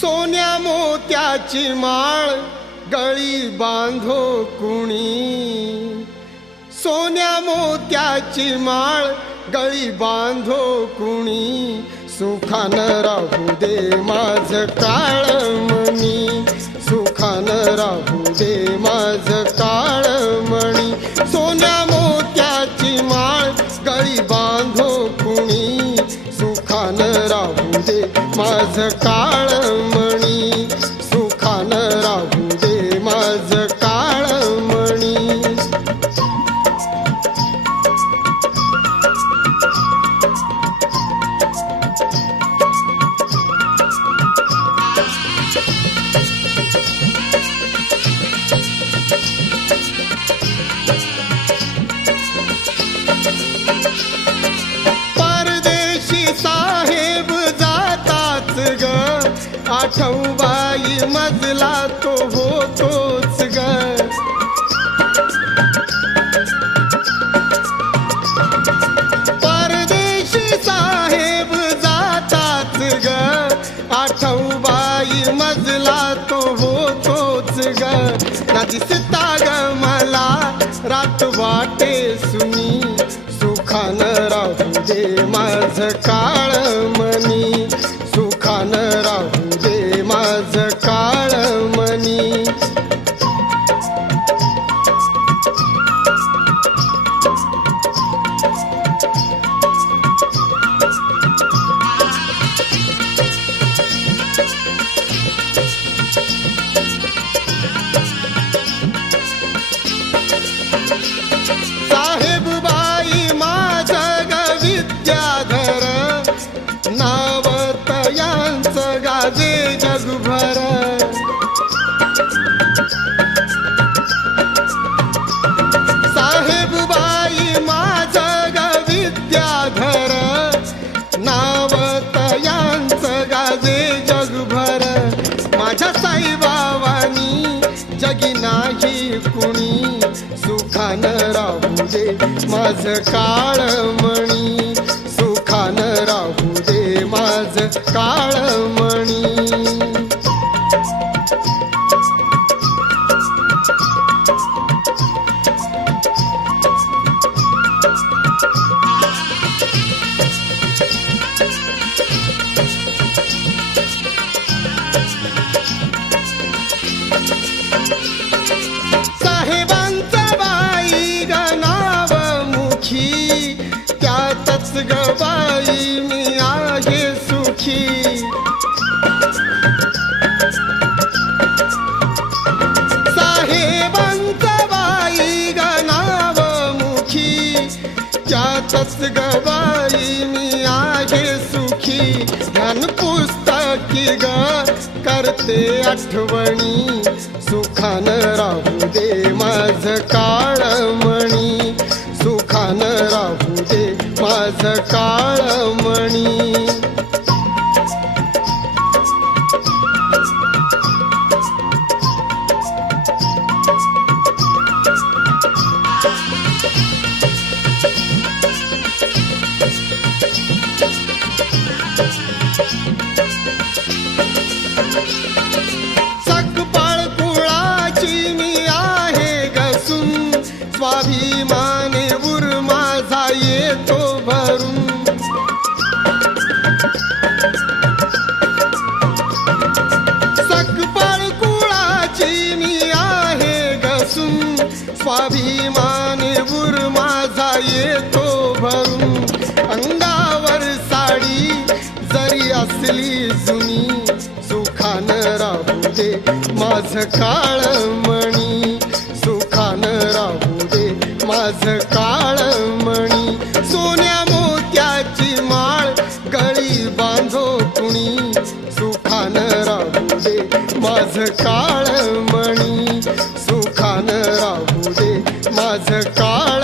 सोन्या मोत्याची माळ गळी बांधो कुणी, सोन्या मोत्याची माळ गळी बांधो कुणी, सुखानं राहू दे माझं काळमणी, सुखानं राहू दे माझं काळमणी. सोन्या मोत्याची माळ गळी बांधो कुणी, सुखानं राहू दे माझं काळमणी, सुखानं राहू दे माझं काळमणी. परदेशी साहेब जाताच ग, आठवबाई मजला तो होतोच ग. परदेशी साहेब जाताच ग, आठवबाई मजला तो होतोच ग. ना दिसता ग मला रात वाटे सुनी, सुखानं राहू दे माझं काळमणी, सुखानं राहू दे माझं काळमणी. साहेब बाई माझं ग विद्याधर, नाव तयांचं गाजे जगभर. साहेब बाई माझं ग विद्याधर, नाव तयांचं गाजे जगभर. माझ्या साईबाबांनी जगी नाही कुणी, सुखानं राहू दे माझं काळमणी, सुखानं राहू दे माझं काळमणी. साहेबांचं बाई ग नाव मुखी, त्यातच ग बाई मी आहे सुखी. साहेबांचं बाई ग नाव मुखी, त्यातच ग बाई मी आहे सुखी. ध्यान पुस्तकी ग करते आठवणी, सुखानं राहू दे माझं काळमणी, सुखानं राहू दे माझं काळमणी. सकपाळ कुळाची मी आहे गसून, स्वाभिमाने उर माझा येतो भरून. सकपाळ कुळाची मी आहे गसून, स्वाभिमाने उर माझा येतो भरून. अंगावर साडी जरी असली जुनी, सुखानं राहू दे माझं काळमणी, सुखानं राहू दे माझं काळमणी. सोन्या मोत्याची माळ गळी बांधो कुणी, सुखानं राहू दे माझं काळमणी, सुखानं राहू दे माझं काळ